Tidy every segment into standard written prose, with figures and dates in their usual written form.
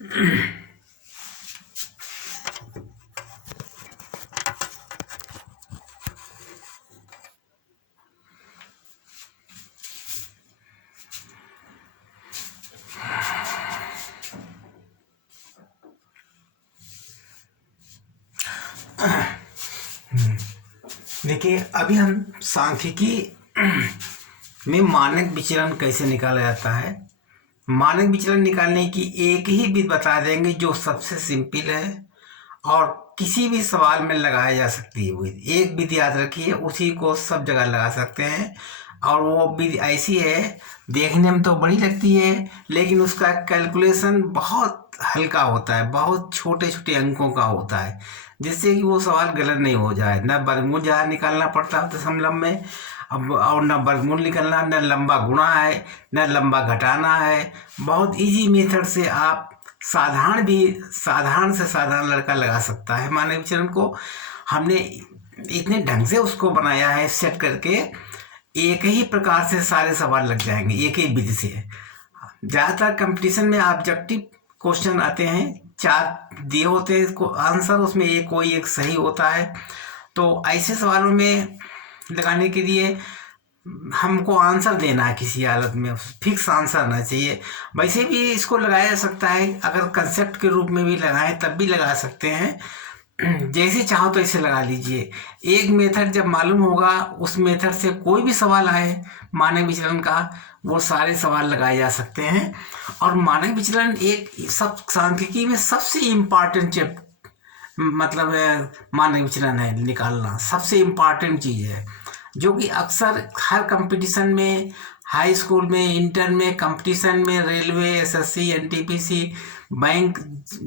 देखिए, अभी हम सांख्यिकी में मानक विचलन कैसे निकाला जाता है। मानक विचलन निकालने की एक ही विधि बता देंगे जो सबसे सिंपल है और किसी भी सवाल में लगाया जा सकती है। विधि एक विधि याद रखिए, उसी को सब जगह लगा सकते हैं। और वो विधि ऐसी है, देखने में तो बड़ी लगती है लेकिन उसका कैलकुलेशन बहुत हल्का होता है, बहुत छोटे छोटे अंकों का होता है, जिससे कि वो सवाल गलत नहीं हो जाए। न वर्गमूल ज़्यादा निकालना पड़ता है दशमलव में, अब और न वर्गमूल निकलना, न लंबा गुणा है, न लंबा घटाना है। बहुत इजी मेथड से आप साधारण से साधारण लड़का लगा सकता है मानक विचलन को। हमने इतने ढंग से उसको बनाया है सेट करके, एक ही प्रकार से सारे सवाल लग जाएंगे एक ही विधि से। ज़्यादातर कंपटीशन में ऑब्जेक्टिव क्वेश्चन आते हैं, 4 दिए होते हैं इसको आंसर, उसमें कोई एक सही होता है। तो ऐसे सवालों में लगाने के लिए हमको आंसर देना है, किसी हालत में फिक्स आंसर आना चाहिए। वैसे भी इसको लगाया जा सकता है, अगर कंसेप्ट के रूप में भी लगाएं तब भी लगा सकते हैं, जैसे चाहो तो ऐसे लगा लीजिए। एक मेथड जब मालूम होगा, उस मेथड से कोई भी सवाल आए मानक विचलन का, वो सारे सवाल लगाए जा सकते हैं। और मानक विचलन एक सब सांख्यिकी में सबसे इम्पॉर्टेंट मतलब मानक विचलन है, निकालना सबसे इम्पॉर्टेंट चीज़ है, जो कि अक्सर हर कंपटीशन में, हाई स्कूल में, इंटर में, कंपटीशन में, रेलवे, एसएससी, एनटीपीसी, बैंक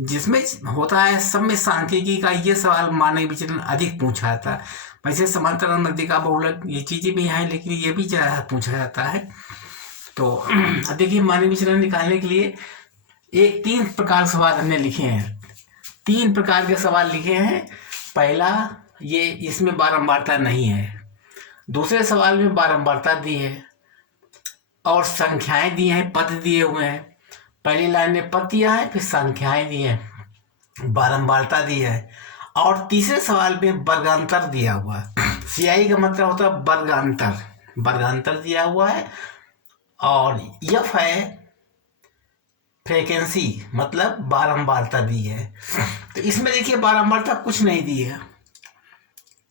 जिसमें होता है, सब में सांख्यिकी का ये सवाल मानक विचलन अधिक पूछा जाता है। वैसे समांतर मध्यिका बहुलक ये चीज़ें भी हैं, लेकिन ये भी ज़्यादा पूछा जाता है। तो अब देखिए, मानक विचलन निकालने के लिए 3 प्रकार सवाल हमने लिखे हैं, 3 प्रकार के सवाल लिखे हैं। पहला, ये इसमें बारंबारता नहीं है। दूसरे सवाल में बारंबारता दी है और संख्याएं दी हैं, पद दिए हुए हैं। पहली लाइन में पद दिया है, फिर संख्याएं दी हैं, बारंबारता दी है। और तीसरे सवाल में वर्गांतर दिया हुआ है। CI का मतलब होता है वर्गांतर, वर्गांतर दिया हुआ है। और F है फ्रीक्वेंसी, मतलब बारंबारता दी है। तो इसमें देखिए बारंबारता कुछ नहीं दी है,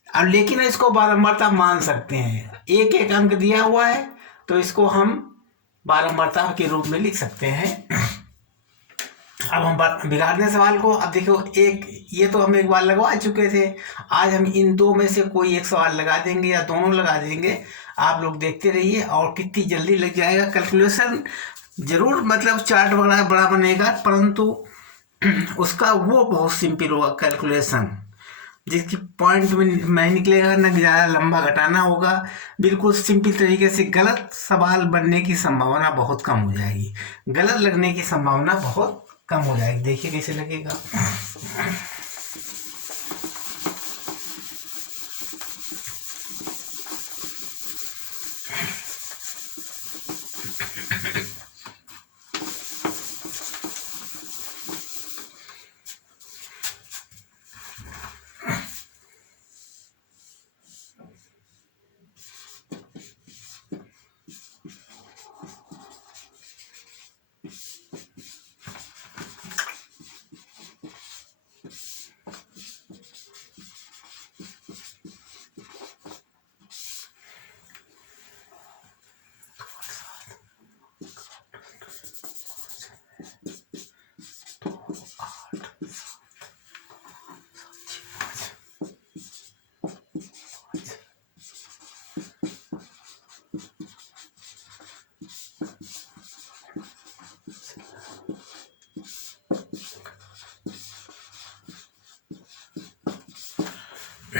अब लेकिन इसको बारंबारता मान सकते हैं। एक एक अंक दिया हुआ है तो इसको हम बारंबारता के रूप में लिख सकते हैं। अब हम बिगाड़ने सवाल को, अब देखो, ये तो हम एक बार लगवा चुके थे, आज हम इन 2 में से कोई एक सवाल लगा देंगे या दोनों लगा देंगे। आप लोग देखते रहिए और कितनी जल्दी लग जाएगा। कैलकुलेशन जरूर मतलब चार्ट बड़ा बनेगा, परंतु उसका वो बहुत सिंपल होगा कैलकुलेशन, जिसकी पॉइंट में नहीं निकलेगा, न ज़्यादा लंबा घटाना होगा, बिल्कुल सिंपल तरीके से। गलत सवाल बनने की संभावना बहुत कम हो जाएगी, गलत लगने की संभावना बहुत कम हो जाएगी। देखिए कैसे लगेगा।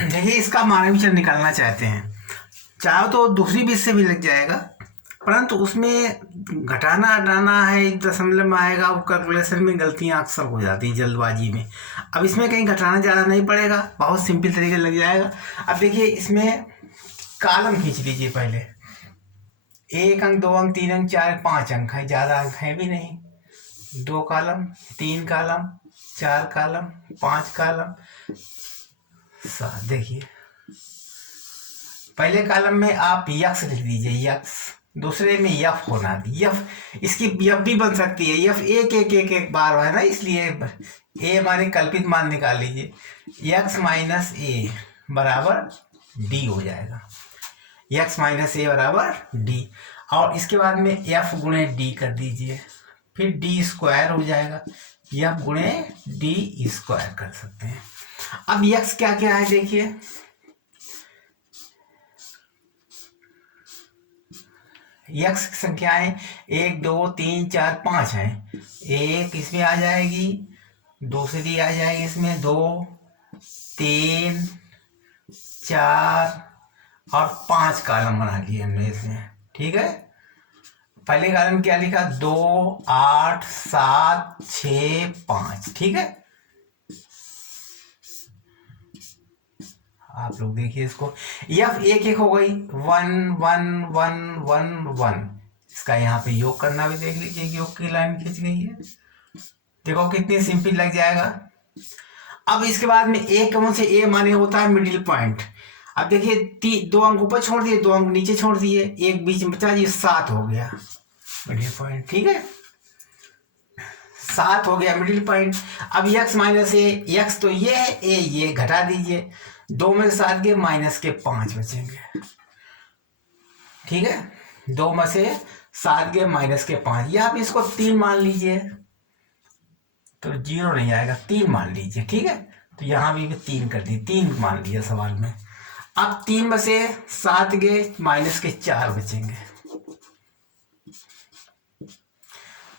देखिए, इसका मानक विचलन निकालना चाहते हैं, चाहो तो दूसरी विधि से भी लग जाएगा, परंतु उसमें घटाना हटाना है, 1 दशमलव में आएगा, वो कैलकुलेशन में गलतियां अक्सर हो जाती हैं जल्दबाजी में। अब इसमें कहीं घटाना ज़्यादा नहीं पड़ेगा, बहुत सिंपल तरीके लग जाएगा। अब देखिए, इसमें कॉलम खींच लीजिए पहले, 1 अंक, 2 अंक, 3 अंक, 4 5 अंक है, ज़्यादा अंक है भी नहीं। 2 कॉलम, 3 कॉलम, 4 कॉलम, 5 कॉलम, 7। देखिए पहले कॉलम में आप यक्स लिख दीजिए, यक्स। दूसरे में यफ होना, यफ इसकी यफ भी बन सकती है, यफ एक एक एक एक बार है ना, इसलिए ए माने कल्पित मान निकाल लीजिए। यक्स माइनस ए बराबर डी हो जाएगा, यक्स माइनस ए बराबर डी। और इसके बाद में एफ गुणे डी कर दीजिए, फिर डी स्क्वायर हो जाएगा, एफ गुणे डी स्क्वायर कर सकते हैं। अब यक्स क्या क्या है देखिए, यक्स की संख्याएं 1 2 3 4 5 है। एक इसमें आ जाएगी, दूसरी आ जाएगी इसमें 2 3 4 और 5 कॉलम बना लिए हमने इसमें। ठीक है, पहले कॉलम क्या लिखा, 2 8 7 6 5। ठीक है, आप लोग देखिए इसको, यफ एक एक हो गई, 1 1 1 1 1। इसका यहाँ पे योग करना भी देख लीजिए, योग की लाइन खींच गई है, देखो कितनी सिंपल लग जाएगा। अब इसके बाद में ए कौन से, ए माने होता है मिडिल पॉइंट। अब देखिए 2 अंक ऊपर छोड़ दिए, 2 अंक नीचे छोड़ दिए, एक बीच में बचा, ये 7 हो गया मिडिल पॉइंट। ठीक है, 7 हो गया मिडिल पॉइंट। अब यक्स माइनस ए, यक्स तो ये है, ए ये घटा दीजिए, 2 में से 7 के माइनस के 5 बचेंगे। ठीक है, 2 में से 7 के माइनस के 5, या आप इसको 3 मान लीजिए तो 0 नहीं आएगा, 3 मान लीजिए। ठीक है, तो यहाँ भी 3 कर दी, 3 मान लिया सवाल में। अब 3 में से 7 के माइनस के 4 बचेंगे,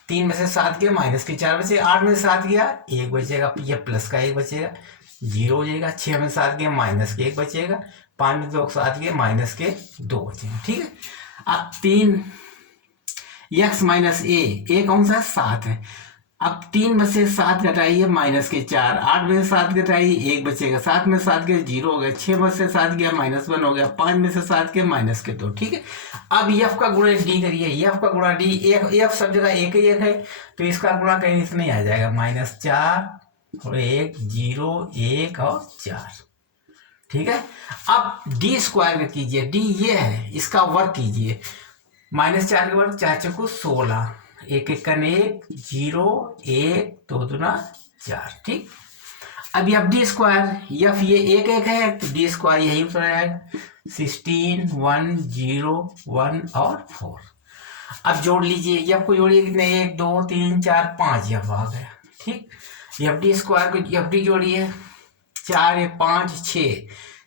3 में से 7 के माइनस के 4 बचे, 8 में से 7 गया 1 बचेगा, ये प्लस का 1 बचेगा, 0 हो जाएगा। 6 में 7 के माइनस के 1 बचेगा, 5 में 2 7 के माइनस के 2 बचेंगे। ठीक है, अब 3 यक्स माइनस ए कौन सा 7 है। अब 3 में से 7 घटाइए माइनस के 4, 8 में से 7 घटाइए 1 बचेगा, 7 में 7 के 0 हो गया, 6 में से 7 गया -1 हो गया, 5 में से 7 के माइनस के 2। ठीक है, अब एफ का गुणा डी करिए, एफ का गुणा डी, एफ सब जगह एक ही एक है, तो इसका गुणा कहीं से नहीं आ जाएगा, -4 और 1 0 1 और 4। ठीक है, अब डी स्क्वायर कीजिए, डी ये है, इसका वर्ग कीजिए, -4 के वर्ग 4 चौको 16, 1 1 का 1 0 1 2 दूना 4। ठीक, अब एफ डी स्क्वायर, एफ ये 1 1 है तो डी स्क्वायर यही उत्तर आएगा, 16 1 0 1 और 4। अब जोड़ लीजिए, एफ को जोड़िए, कितने 1 2 3 4 5 एफ आ गया। ठीक, एफ डी स्क्वायर को एफ डी जोड़िए, 4 1 5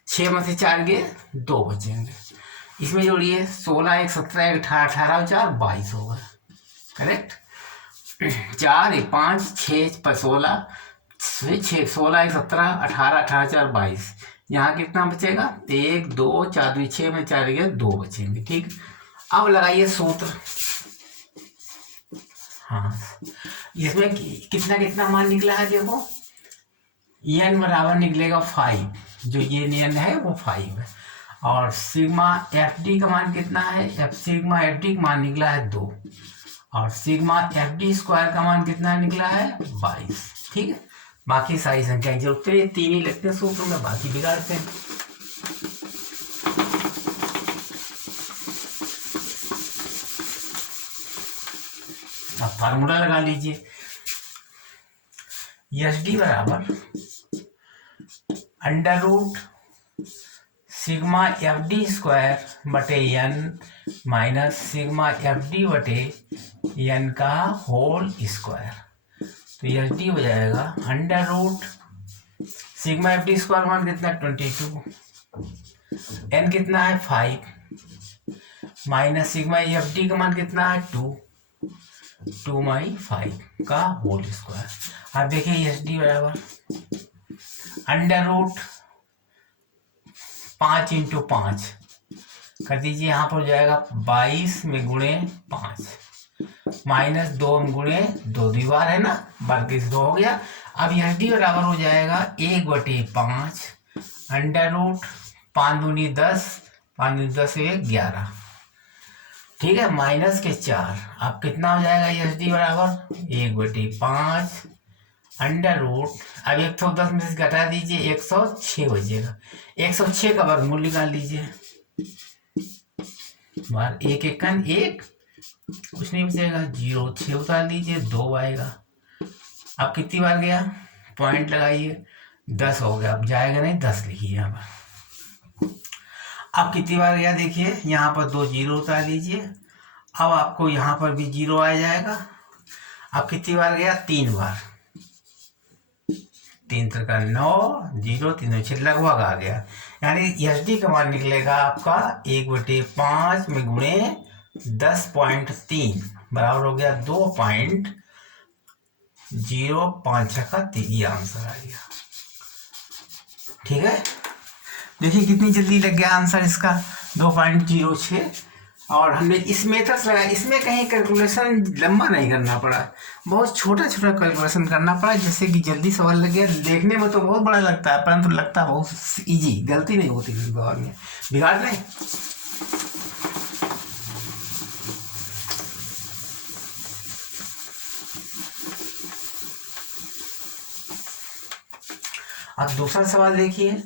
6 में से 4 गए 2 बचेंगे, इसमें जोड़िए 16 1 17 1 18 18 और 4 22 होगा। करेक्ट, 4 1 5 6 16 6 16 1 17 18 18 4 22, यहाँ कितना बचेगा 1 2 4 2 6 में 4 गए 2 बचेंगे। ठीक, अब लगाइए सूत्र। हाँ, इसमें कितना कितना मान निकला है, देखो n बराबर निकलेगा 5, जो ये n है वो 5 है, और सिग्मा एफ डी का मान कितना है, सिग्मा एफ डी का मान निकला है 2, और सिग्मा एफ डी स्क्वायर का मान कितना निकला है 22। ठीक है, बाकी सारी संख्याएं जरूरत है 3 ही लगते हैं सूत्र में, बाकी बिगाड़ते हैं। अब फार्मूला लगा लीजिए, एस डी बराबर √ सिग्मा एफ डी स्क्वायर बटे n minus sigma f d बटे n का होल स्क्वायर। तो एस डी हो जाएगा √ सिग्मा एफ डी स्क्वायर मान कितना 22, n कितना है 5, माइनस सिग्मा एफ डी का मान कितना है 2/5 का होल स्क्वायर। अब देखिए एस डी बराबर √ 5 × 5 कर दीजिए, यहाँ पर हो जाएगा 22 में गुणे 5 माइनस 2 में गुणे 2, दीवार है ना, बाकी 2 हो गया। अब एस डी बराबर हो जाएगा 1/5 √ 5 दूनी 10, 5 दूनी 10 1 11। ठीक है, -4। अब कितना हो जाएगा एच डी बराबर 1/5 अंडर रूट। अब 110 में से घटा दीजिए 106 बचेगा। 106 का वर्गमूल निकाल लीजिए। बार एक एक कन एक, कुछ नहीं बचेगा, 0 6 उतार लीजिए, 2 आएगा। अब कितनी बार गया, पॉइंट लगाइए, 10 हो गया। अब जाएगा नहीं, 10 लिखिए यहाँ पर। अब कितनी बार गया देखिए, यहाँ पर 2 0 उतार लीजिए। अब आपको यहाँ पर भी 0 आ जाएगा। अब कितनी बार गया, 3 बार। 3 का 9, 0 3 6 लगभग आ गया। यानी एच डी का मान निकलेगा आपका 1/5 में गुणे 10.3 बराबर हो गया 2.056 ये आंसर आ गया। ठीक है, देखिए कितनी जल्दी लग गया आंसर इसका, 2.06। और हमने इस मेथड से लगाया, इसमें कहीं कैलकुलेशन लंबा नहीं करना पड़ा, बहुत छोटा छोटा कैलकुलेशन करना पड़ा, जिससे कि जल्दी सवाल लग गया। देखने में तो बहुत बड़ा लगता है, परंतु लगता बहुत इजी, गलती नहीं होती सवाल में, बिगाड़ नहीं। अब दूसरा सवाल देखिए,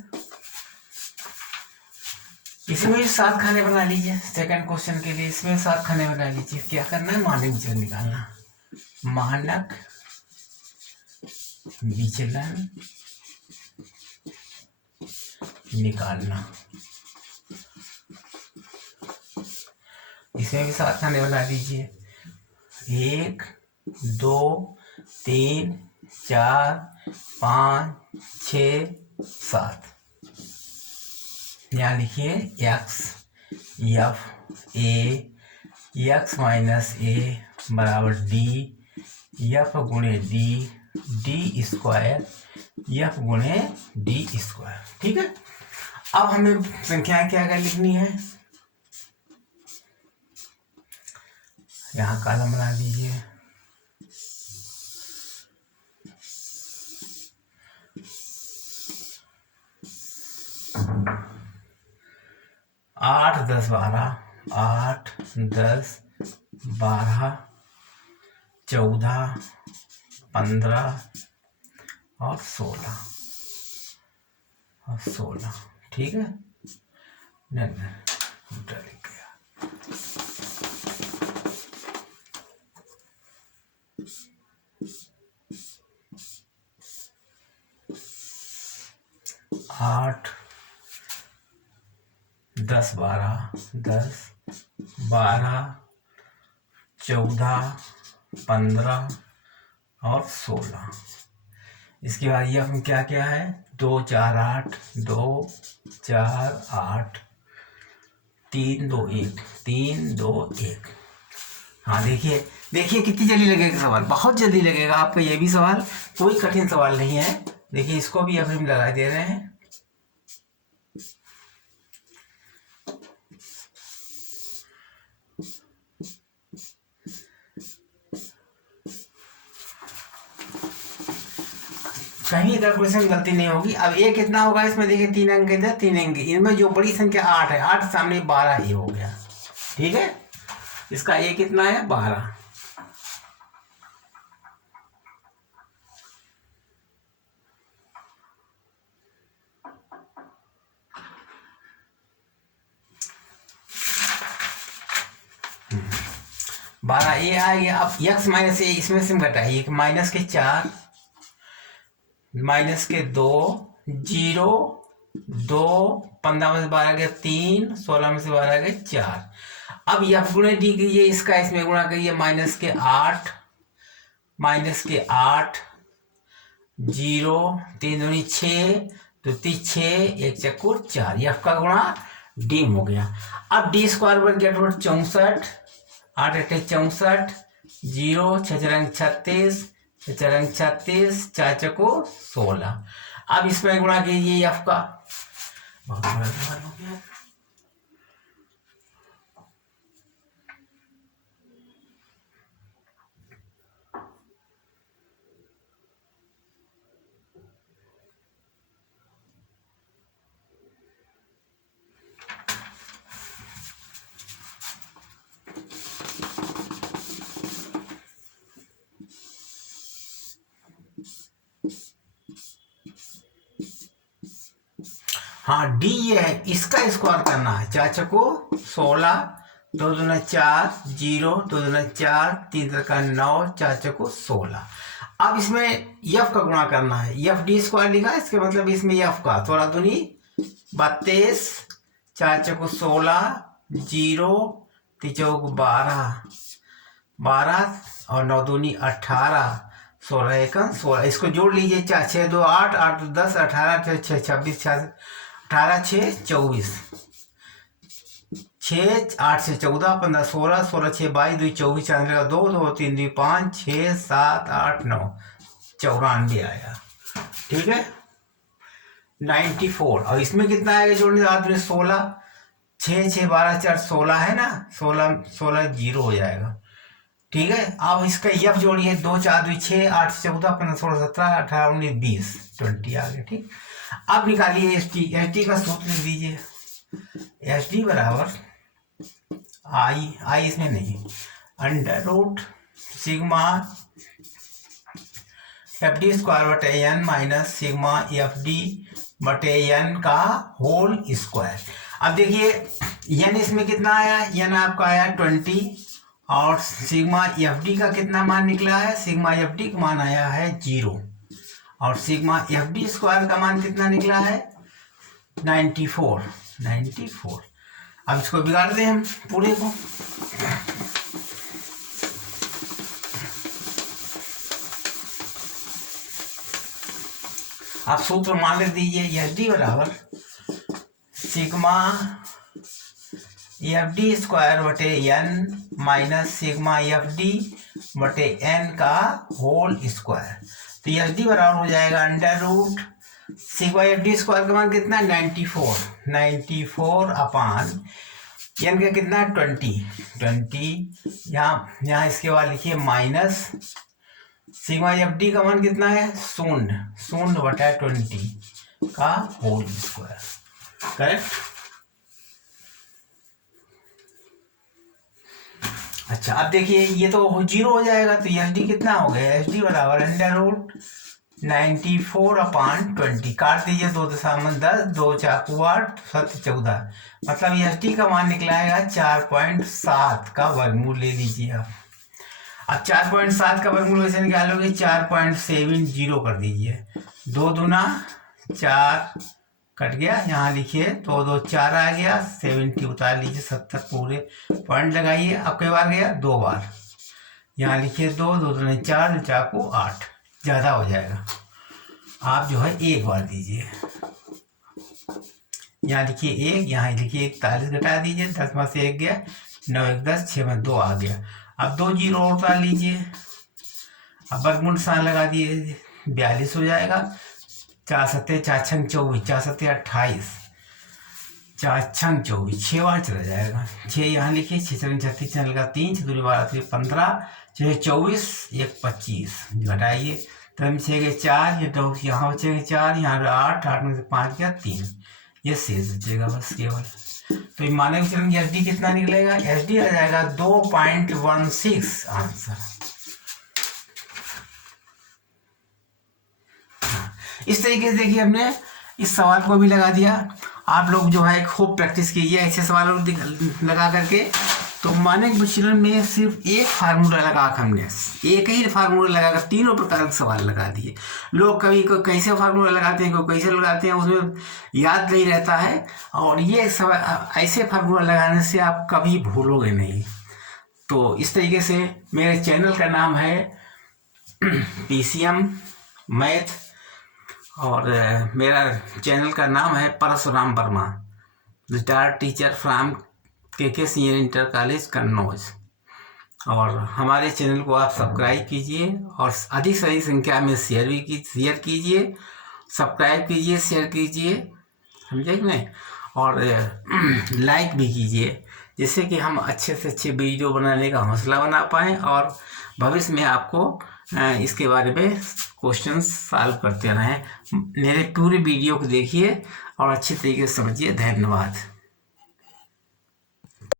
इसमें भी 7 खाने बना लीजिए। सेकंड क्वेश्चन के लिए इसमें 7 खाने बना लीजिए। क्या करना है, मानक विचलन निकालना। मानक विचलन निकालना। इसमें भी 7 खाने बना लीजिए। 1 2 3 4 5 6 7। यहाँ लिखिए X F A X minus A बराबर डी एफ गुणे डी डी स्क्वायर एफ गुणे डी स्क्वायर। ठीक है, अब हमें संख्या क्या क्या लिखनी है, यहाँ कॉलम बना दीजिए। आठ 10 12, 8 10 12 14 15 और 16 और 16। ठीक है, नहीं लिख गया। आठ 10 12 10 12 14 15 और 16। इसके बाद ये हम क्या क्या है, 2 4 8 2 4 8 3 2 1 3 2 1। हाँ देखिए देखिए कितनी जल्दी लगेगा सवाल, बहुत जल्दी लगेगा आपका ये भी सवाल, कोई कठिन सवाल नहीं है। देखिए इसको भी अभी हम लगा दे रहे हैं। कहीं कैलकुलेशन गलती नहीं होगी। अब ये कितना होगा इसमें, देखिए 3 अंक इधर 3 अंक, इनमें जो बड़ी संख्या 8 है, 8 सामने 12 ही हो गया। ठीक है, इसका ये कितना है 12। बारह ये आ गया। अब x माइनस ए इसमें से घटाइए, -4 -2 0 2 15 में से 12 गया 3 16 में से 12 गया 4। अब f गुणे डी कीजिए, इसका इसमें गुणा करिए, -8 0 3 दूनी 6 तो 6 1 चक्कर 4, f का गुणा डी हो गया। अब डी स्क्वायर बन गया 64 8 8 64 0 6 4 36 6 4 36 4 चको 16। अब इसमें गुणा कीजिए एफ का, बहुत बड़ा सवाल हो गया। हाँ डी ये है, इसका स्क्वायर करना है। 4 चको 16, 2 दूना 4, 0, 2 दूना 4, 3 का 9, 4 चको 16। अब इसमें यफ का गुणा करना है। यफ डी स्क्वायर लिखा है, इसके मतलब इसमें यफ का 16 दूनी 32, 4 चको 16, 0, 3 चौक 12 और 9 दूनी 18, 16 एकम 16। इसको जोड़ लीजिए। 4 6 2 8, 8 2 10, 18 6 26, 18 6 24, 6 8 से 14, 15 16, 16 6 22, 2 24, 4 2 2 3 2 5 6 7 8 9, 94 आया। ठीक है 94। और इसमें कितना आएगा जोड़ने के बाद में 16, 6 6 12 4 16 है ना, 16 16 0 हो जाएगा। ठीक है अब इसका यफ जोड़िए। 2 4 2 6, 8 14, 15 16 17, 18 19 20, 20 आ गया। ठीक अब निकालिए एस टी। एस टी का सूत्र लिख दीजिए। एस टी बराबर आई इसमें नहीं, under root sigma f d square बटे n minus sigma f d बटे एन का होल स्क्वायर। अब देखिए एन इसमें कितना आया, एन आपका आया 20 और सिग्मा एफ डी का कितना मान निकला है, सिग्मा एफ डी का मान आया है 0 और सिग्मा एफ डी स्क्वायर का मान कितना निकला है 94। अब इसको बिगाड़ दें हम पूरे को। आप सूत्र मान लिख दीजिए। एफ डी बराबर सिग्मा एफ डी स्क्वायर बटे n minus sigma f d बटे एन का होल स्क्वायर। तो एफ डी बराबर हो जाएगा under root sigma f d square का मान कितना 94 अपान एन का कितना 20। यहाँ इसके बाद लिखिए माइनस सिग्मा एफ डी का मान कितना है 0 बटा 20 का होल स्क्वायर। करेक्ट। अच्छा अब देखिए ये तो 0 हो जाएगा तो एस डी कितना हो गया, एस डी बराबर अंडर रूट 94 अपान 20। काट दीजिए 2 दशमलव 10, 2 चाकू 8 7 14, मतलब एस डी का मान निकलाएगा 4.7 का वर्गमूल ले लीजिए आप। अब 4.7 का वर्गमूल वैसे निकालोगे 4.70 कर दीजिए। 2 दूना 4 कट गया, यहाँ लिखिए 2 2 4 आ गया, 70 उतार लीजिए 70 पूरे पॉइंट लगाइए। अब कई बार गया 2 बार, यहाँ लिखिए 2 2 दूना 4 चाकू 8, ज़्यादा हो जाएगा। आप जो है 1 बार दीजिए, यहाँ लिखिए 1, यहाँ लिखिए 41 घटा दीजिए, 10 में से 1 गया, 9 1 10, 6 में 2 आ गया। अब 2 0 और उतार लीजिए। अब वर्गमूल साइन लगा दिए 42 हो जाएगा। 4 7 4 6 24, 4 7 28, 4 6 24, 6 बार चला जाएगा। 6 यहाँ लिखिए, 6 7 36 लगा 3, 6 2 12 15, 6 24, 1 25 घटाइए। तो हम 6 के 4, ये 2 यहाँ बचेगा 4, यहाँ 8, 8 में से 5 गया 3, ये शेष बचेगा बस केवल। तो ये मानक विचलन एस डी कितना निकलेगा, एस डी आ जाएगा 2.16 आंसर। इस तरीके से देखिए हमने इस सवाल को भी लगा दिया। आप लोग जो है खूब प्रैक्टिस कीजिए ऐसे सवाल लगा करके। तो मानक विचलन में सिर्फ एक फार्मूला लगा कर हमने एक ही फार्मूला लगाकर तीनों प्रकार के सवाल लगा दिए। लोग कभी को कैसे फार्मूला लगाते हैं, कोई कैसे लगाते हैं, उसमें याद नहीं रहता है। और ये ऐसे फार्मूला लगाने से आप कभी भूलोगे नहीं। तो इस तरीके से मेरे चैनल का नाम है PCM मैथ और मेरा चैनल का नाम है Parshuram Verma, retired teacher from KK senior inter college Kannauj. और हमारे चैनल को आप सब्सक्राइब कीजिए और अधिक से अधिक संख्या में शेयर कीजिए, सब्सक्राइब कीजिए, शेयर कीजिए, समझे कि नहीं, और लाइक भी कीजिए, जिससे कि हम अच्छे से अच्छे वीडियो बनाने का हौसला बना पाएँ और भविष्य में आपको इसके बारे में क्वेश्चन सॉल्व करते रहें। मेरे पूरे वीडियो को देखिए और अच्छे तरीके से समझिए। धन्यवाद।